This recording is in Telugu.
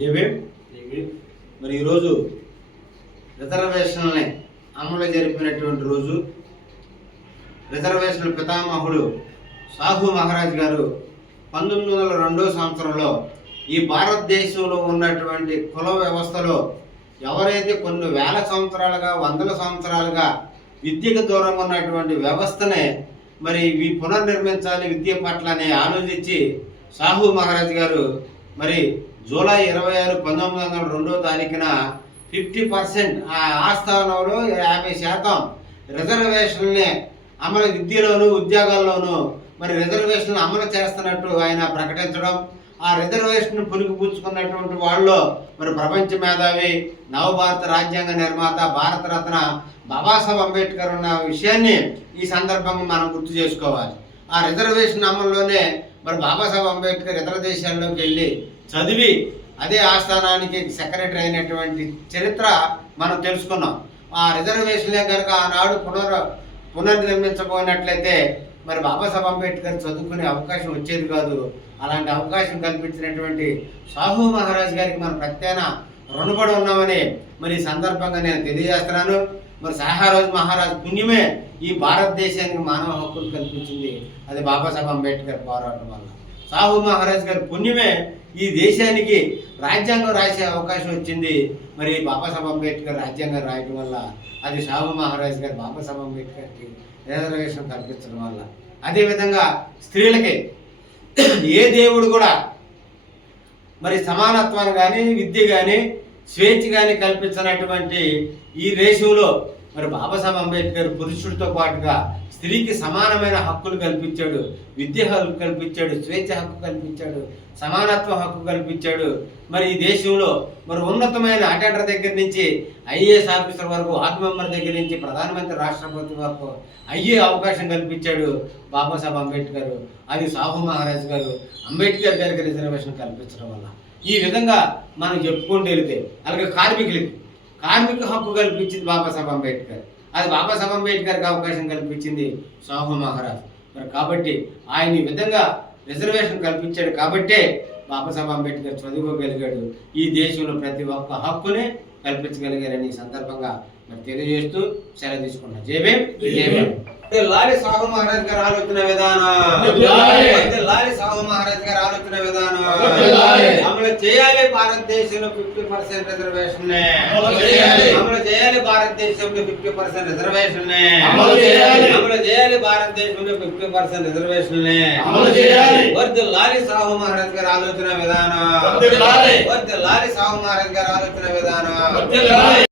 జేబీ మరి ఈరోజు రిజర్వేషన్లని అమలు జరిపినటువంటి రోజు. రిజర్వేషన్ల పితామహుడు సాహు మహారాజ్ గారు 1902 సంవత్సరంలో ఈ భారతదేశంలో ఉన్నటువంటి కుల వ్యవస్థలో ఎవరైతే కొన్ని వేల సంవత్సరాలుగా వందల సంవత్సరాలుగా విద్యకు దూరంగా ఉన్నటువంటి వ్యవస్థనే మరి పునర్నిర్మించాలి విద్య పట్ల అని ఆలోచించి సాహు మహారాజ్ గారు మరి జూలై 26, 1902 50% ఆ స్థానంలో 50% రిజర్వేషన్ని అమలు విద్యలోను ఉద్యోగాల్లోనూ మరి రిజర్వేషన్లు అమలు చేస్తున్నట్టు ఆయన ప్రకటించడం, ఆ రిజర్వేషన్ పుణికిపుచ్చుకున్నటువంటి వాళ్ళు మరి ప్రపంచ మేధావి నవభారత రాజ్యాంగ నిర్మాత భారతరత్న బాబాసాహెబ్ అంబేద్కర్ ఉన్న విషయాన్ని ఈ సందర్భంగా మనం గుర్తు చేసుకోవాలి. ఆ రిజర్వేషన్ అమల్లోనే మరి బాబాసాహెబ్ అంబేద్కర్ ఇతర దేశాల్లోకి వెళ్ళి చదివి అదే ఆస్థానానికి సెక్రటరీ అయినటువంటి చరిత్ర మనం తెలుసుకున్నాం. ఆ రిజర్వేషన్లే కనుక ఆనాడు పునర్నిర్మించబోయినట్లయితే మరి బాబాసాహెబ్ అంబేద్కర్ చదువుకునే అవకాశం వచ్చేది కాదు. అలాంటి అవకాశం కల్పించినటువంటి సాహు మహారాజ్ గారికి మనం ప్రత్యేక రుణపడి ఉన్నామని మరి ఈ సందర్భంగా నేను తెలియజేస్తున్నాను. మరి సాహారోజు మహారాజ్ పుణ్యమే ఈ భారతదేశానికి మానవ హక్కులు కల్పించింది, అది బాబాసాహెబ్ అంబేద్కర్ పోరాటం వల్ల. సాహు మహారాజ్ గారి పుణ్యమే ఈ దేశానికి రాజ్యాంగం రాసే అవకాశం వచ్చింది, మరి బాబాసాహెబ్ అంబేద్కర్ రాజ్యాంగం రాయటం వల్ల. అది సాహు మహారాజ్ గారు బాబాసాహెబ్ అంబేద్కర్కి రిజర్వేషన్ కల్పించడం వల్ల. అదేవిధంగా స్త్రీలకి ఏ దేవుడు కూడా మరి సమానత్వాన్ని కానీ విద్య కానీ స్వేచ్ఛ కానీ కల్పించినటువంటి ఈ దేశంలో మరి బాబాసాహెబ్ అంబేద్కర్ పురుషుడితో పాటుగా స్త్రీకి సమానమైన హక్కులు కల్పించాడు, విద్య హక్కు కల్పించాడు, స్వేచ్ఛ హక్కు కల్పించాడు, సమానత్వ హక్కు కల్పించాడు. మరి ఈ దేశంలో మరి ఉన్నతమైన అటెండర్ దగ్గర నుంచి ఐఏఎస్ ఆఫీసర్ వరకు, వార్డు మెంబర్ దగ్గర నుంచి ప్రధానమంత్రి రాష్ట్రపతి వరకు అయ్యే అవకాశం కల్పించాడు బాబాసాహెబ్ అంబేద్కర్. అది సాహు మహారాజ్ గారు అంబేద్కర్ గారికి రిజర్వేషన్ కల్పించడం వల్ల. ఈ విధంగా మనం చెప్పుకుంటూ వెళితే అలాగే కార్మిక హక్కు కల్పించింది బాబాసాహెబ్ అంబేద్కర్, అది బాబాసాహెబ్ అంబేద్కర్కి అవకాశం కల్పించింది సాహు మహారాజ్. మరి కాబట్టి ఆయన ఈ విధంగా రిజర్వేషన్ కల్పించాడు కాబట్టే బాబాసాహెబ్ అంబేద్కర్ చదువుకోగలిగాడు, ఈ దేశంలో ప్రతి ఒక్క హక్కునే కల్పించగలిగారని ఈ సందర్భంగా మరి తెలియజేస్తూ సెలవు తీసుకున్నాను. జై భీమ్, జై భీమ్. లాలి సాహు మహారాజ్ గారి ఆలోచన విధానం, లాలి సాహు మహారాజ్ గారి ఆలోచన విధానం అమలు చేయాలి. భారతదేశంలో 50% రిజర్వేషన్ అమలు చేయాలి. భారతదేశంలో 50% రిజర్వేషన్ అమలు చేయాలి. భారతదేశంలో 50% రిజర్వేషన్ లాలి సాహు మహారాజ్ గారి ఆలోచన విధానం, లాలి సాహు మహారాజ్ గారి ఆలోచన విధానం.